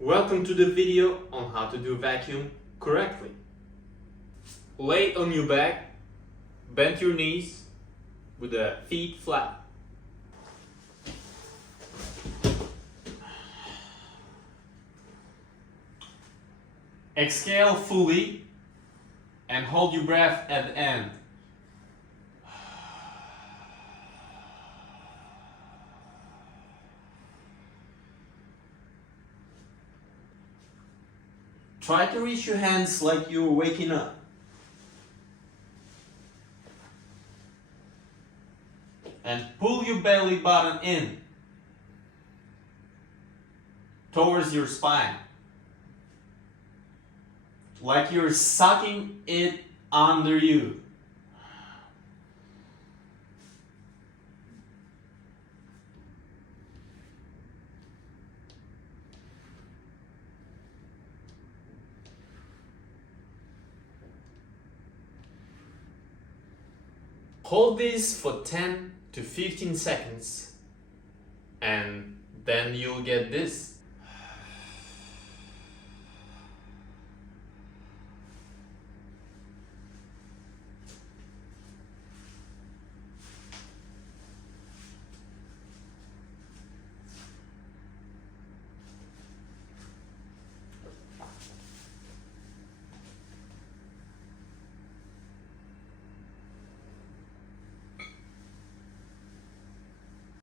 Welcome to the video on how to do vacuum correctly. Lay on your back, bend your knees with the feet flat. Exhale fully and hold your breath at the end. Try to reach your hands like you're waking up. And pull your belly button in towards your spine. Like you're sucking it under you. Hold this for 10 to 15 seconds and then you'll get this.